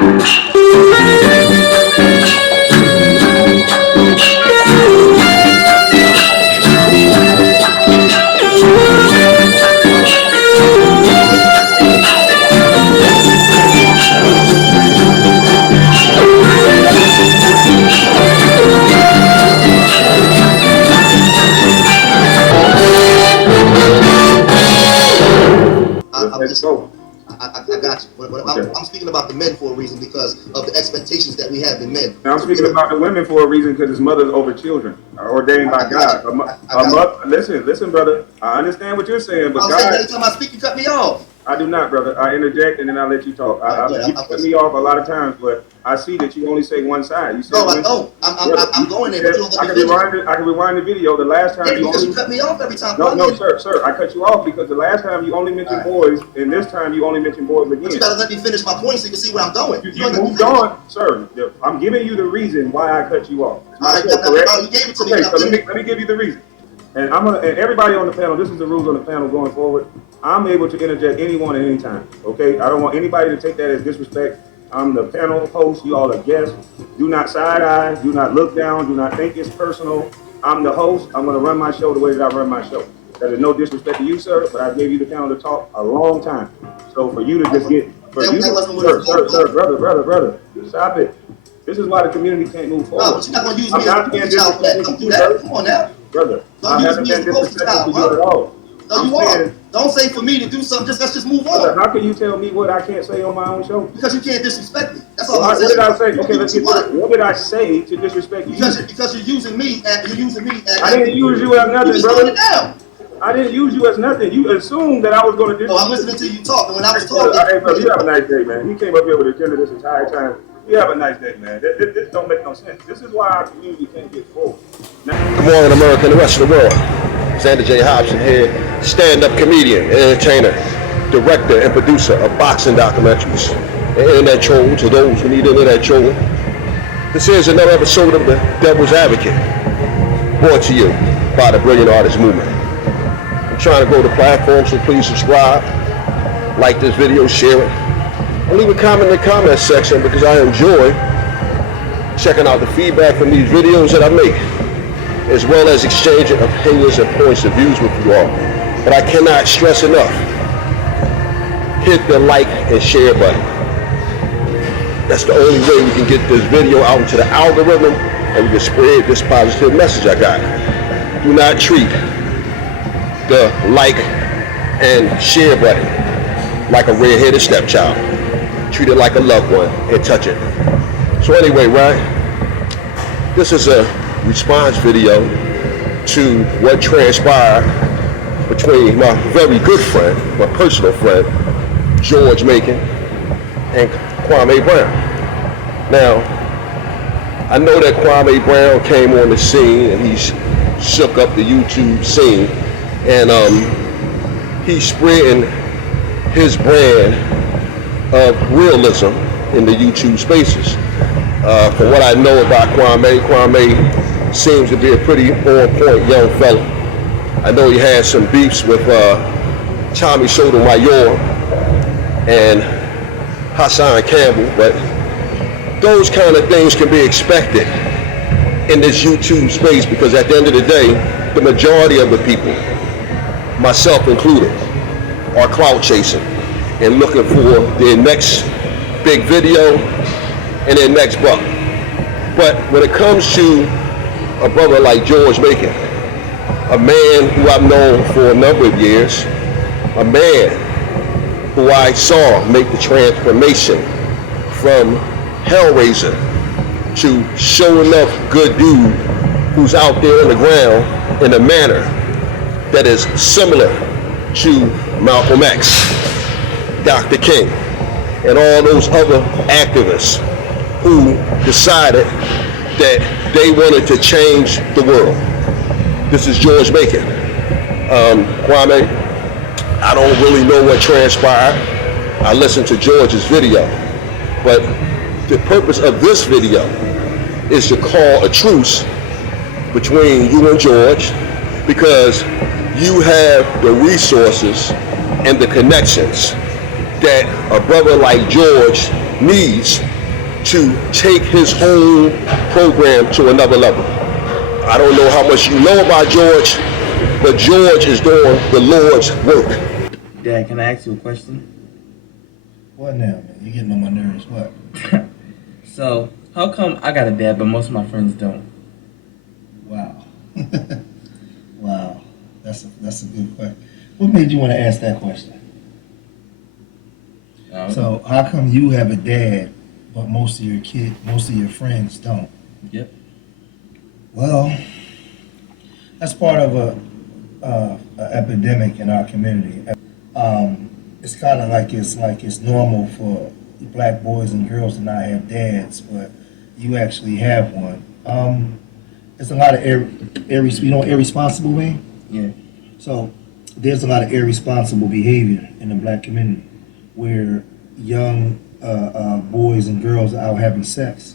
I got you. But I'm speaking about the men for a reason because of the expectations that we have in men. Now I'm speaking about the women for a reason because it's mothers over children, are ordained by God. Listen, brother. I understand what you're saying, but God. Every time I speak, you cut me off. I do not, brother. I interject and then I let you talk. You cut me off a lot of times, but I see that you only say one side. You say no, I don't. I'm going there. I can rewind the video. The last time you cut me off every time. No, sir. I cut you off because the last time you only mentioned boys, and this time you only mentioned boys again. But you gotta let me finish my point so you can see where I'm going. You moved on, sir. I'm giving you the reason why I cut you off. You gave it to me. Okay, so let me give you the reason. And everybody on the panel, this is the rules on the panel going forward. I'm able to interject anyone at any time, okay? I don't want anybody to take that as disrespect. I'm the panel host, you all are guests. Do not side eye, do not look down, do not think it's personal. I'm the host, I'm gonna run my show the way that I run my show. That is no disrespect to you, sir, but I gave you the panel to talk a long time. So for you to just get, brother, stop it. This is why the community can't move forward. No, but you're not gonna use me as a child for that. Don't do that, come on now. Brother, I haven't been disrespectful to you at all. No, you are. Don't say for me to do something. Let's just move on. How can you tell me what I can't say on my own show? Because you can't disrespect me. That's all I'm saying. What did I say? Okay, let's get to it. What did I say to disrespect you? Because you're using me. I didn't use you as nothing, brother. I didn't use you as nothing. You assumed that I was going to disrespect. Oh, I'm listening to you talk, and when I was talking. Hey, brother, you have a nice day, man. He came up here with agenda this entire time. You have a nice day, man. This don't make no sense. This is why our community can't get forward. Good morning, America and the rest of the world. Xander J. Hobson here, stand-up comedian, entertainer, director, and producer of boxing documentaries, and internet troll to those who need internet troll. This is another episode of The Devil's Advocate, brought to you by the Brilliant Artist Movement. I'm trying to grow the platform, so please subscribe, like this video, share it, and leave a comment in the comment section because I enjoy checking out the feedback from these videos that I make, as well as exchanging opinions and points of views with you all. But I cannot stress enough, hit the like and share button. That's the only way we can get this video out into the algorithm and we can spread this positive message I got. Do not treat the like and share button like a red-headed stepchild. Treat it like a loved one and touch it. So anyway, right, this is a response video to what transpired between my very good friend, my personal friend, George Macon, and Kwame Brown. Now, I know that Kwame Brown came on the scene and he's shook up the YouTube scene, and he's spreading his brand of realism in the YouTube spaces. From what I know about Kwame seems to be a pretty on-point young fella. I know he had some beefs with Tommy Sotomayor and Hassan Campbell, but those kind of things can be expected in this YouTube space because at the end of the day, the majority of the people, myself included, are clout chasing and looking for their next big video and their next buck. But when it comes to a brother like George Macon, a man who I've known for a number of years, a man who I saw make the transformation from Hellraiser to show enough good dude who's out there on the ground in a manner that is similar to Malcolm X, Dr. King, and all those other activists who decided that they wanted to change the world. This is George Macon. Kwame, I don't really know what transpired. I listened to George's video, but the purpose of this video is to call a truce between you and George because you have the resources and the connections that a brother like George needs to take his whole program to another level. I don't know how much you know about George, but George is doing the Lord's work. Dad, can I ask you a question? What now, man? You getting on my nerves, what? So, how come I got a dad, but most of my friends don't? Wow. Wow. That's a good question. What made you want to ask that question? So, how come you have a dad, but most of your friends don't? Yep. Well, that's part of a epidemic in our community. It's kind of like it's normal for black boys and girls to not have dads, but you actually have one. There's a lot of you know what irresponsible mean? Yeah. So there's a lot of irresponsible behavior in the black community where young boys and girls are out having sex,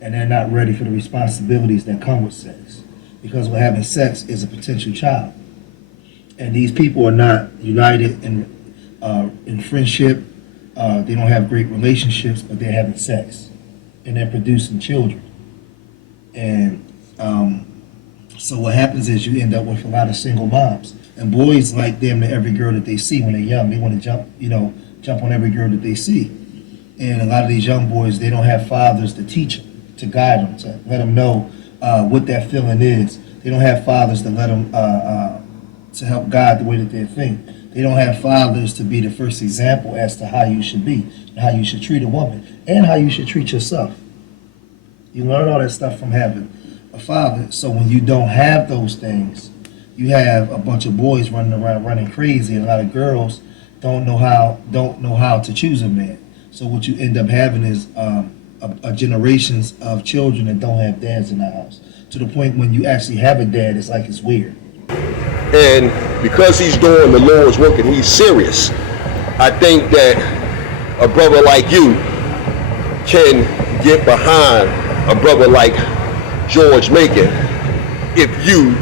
and they're not ready for the responsibilities that come with sex, because what having sex is a potential child, and these people are not united in friendship. They don't have great relationships, but they're having sex, and they're producing children. And so what happens is you end up with a lot of single moms, and boys like damn near every girl that they see when they're young. They want to jump on every girl that they see. And a lot of these young boys, they don't have fathers to teach them, to guide them, to let them know what that feeling is. They don't have fathers to let them to help guide the way that they think. They don't have fathers to be the first example as to how you should be, and how you should treat a woman, and how you should treat yourself. You learn all that stuff from having a father. So when you don't have those things, you have a bunch of boys running around running crazy, and a lot of girls don't know how to choose a man. So what you end up having is a generations of children that don't have dads in the house, to the point when you actually have a dad, it's like it's weird. And because he's doing the Lord's work and he's serious, I think that a brother like you can get behind a brother like George Macon if you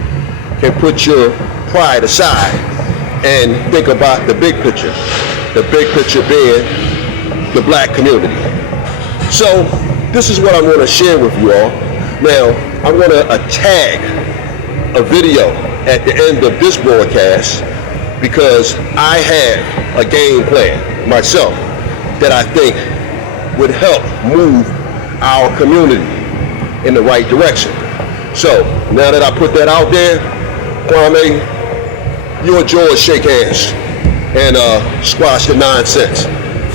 can put your pride aside and think about the big picture. The big picture being the black community. So this is what I'm going to share with you all. Now, I'm going to tag a video at the end of this broadcast because I have a game plan myself that I think would help move our community in the right direction. So now that I put that out there, Kwame, you and George shake hands and squash the nonsense,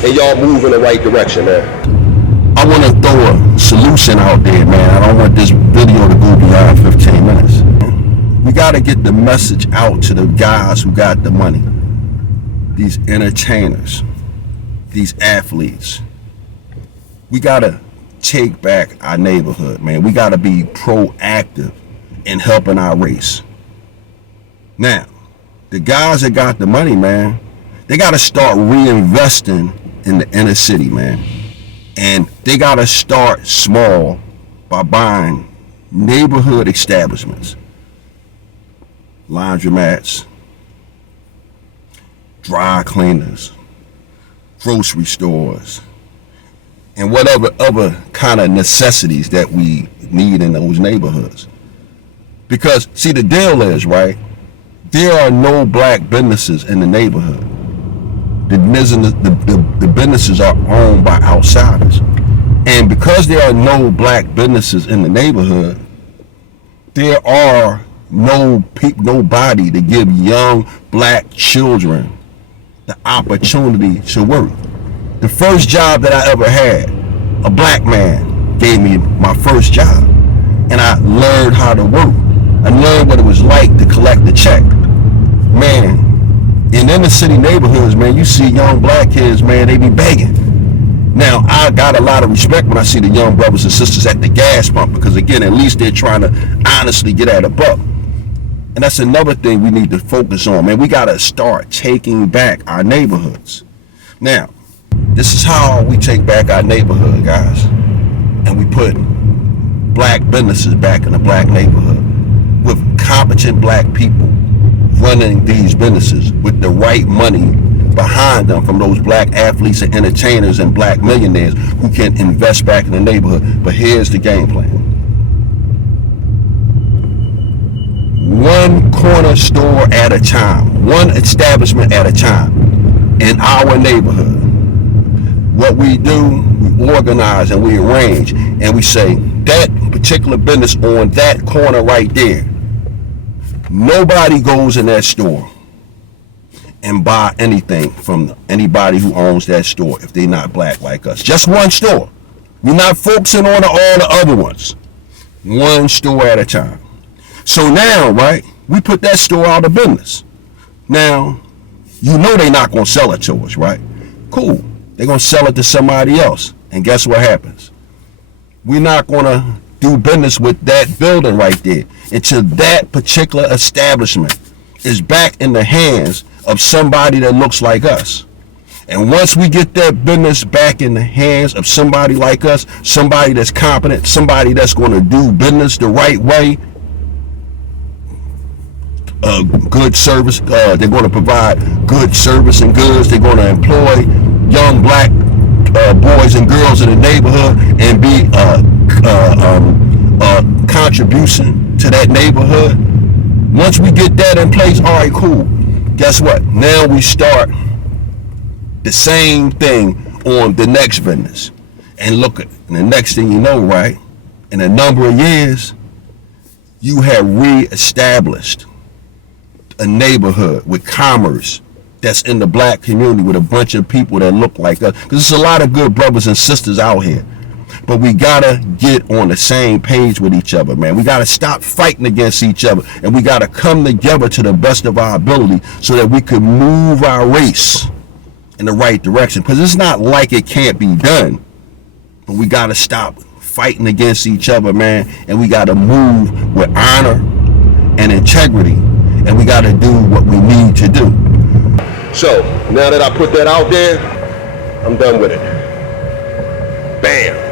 and y'all move in the right direction, man. I want to throw a solution out there, man. I don't want this video to go beyond 15 minutes. We got to get the message out to the guys who got the money, these entertainers, these athletes. We got to take back our neighborhood, man. We got to be proactive in helping our race. Now, the guys that got the money, man, they got to start reinvesting in the inner city, man. And they got to start small by buying neighborhood establishments, laundromats, dry cleaners, grocery stores, and whatever other kind of necessities that we need in those neighborhoods. Because, see, the deal is, right, there are no black businesses in the neighborhood. The businesses are owned by outsiders. And because there are no black businesses in the neighborhood, there are nobody to give young black children the opportunity to work. The first job that I ever had, a black man gave me my first job, and I learned how to work. I learned what it was like to collect the check. Man, in inner city neighborhoods, man, you see young black kids, man, they be begging. Now, I got a lot of respect when I see the young brothers and sisters at the gas pump, because again, at least they're trying to honestly get at a buck. And that's another thing we need to focus on, man. We got to start taking back our neighborhoods. Now, this is how we take back our neighborhood, guys. And we put black businesses back in the black neighborhood with competent black people running these businesses with the right money behind them from those black athletes and entertainers and black millionaires who can invest back in the neighborhood. But here's the game plan. One corner store at a time, one establishment at a time in our neighborhood. What we do, we organize and we arrange, and we say that particular business on that corner right there, nobody goes in that store and buy anything from anybody who owns that store if they're not black like us. Just one store. We're not focusing on all the other ones. One store at a time. So now, right, we put that store out of business. Now, you know they're not going to sell it to us, right? Cool. They're going to sell it to somebody else. And guess what happens? We're not going to do business with that building right there until that particular establishment is back in the hands of somebody that looks like us. And once we get that business back in the hands of somebody like us, somebody that's competent, somebody that's going to do business the right way, good service, they're going to provide good service and goods, they're going to employ young black boys and girls in the neighborhood and be a contribution to that neighborhood. Once we get that in place, all right, cool. Guess what? Now we start the same thing on the next business. And look, at the next thing you know, right, in a number of years, you have reestablished a neighborhood with commerce that's in the black community with a bunch of people that look like us. Because there's a lot of good brothers and sisters out here. But we gotta get on the same page with each other, man. We gotta stop fighting against each other. And we gotta come together to the best of our ability so that we can move our race in the right direction. Because it's not like it can't be done. But we gotta stop fighting against each other, man. And we gotta move with honor and integrity. And we gotta do what we need to do. So, now that I put that out there, I'm done with it. Bam.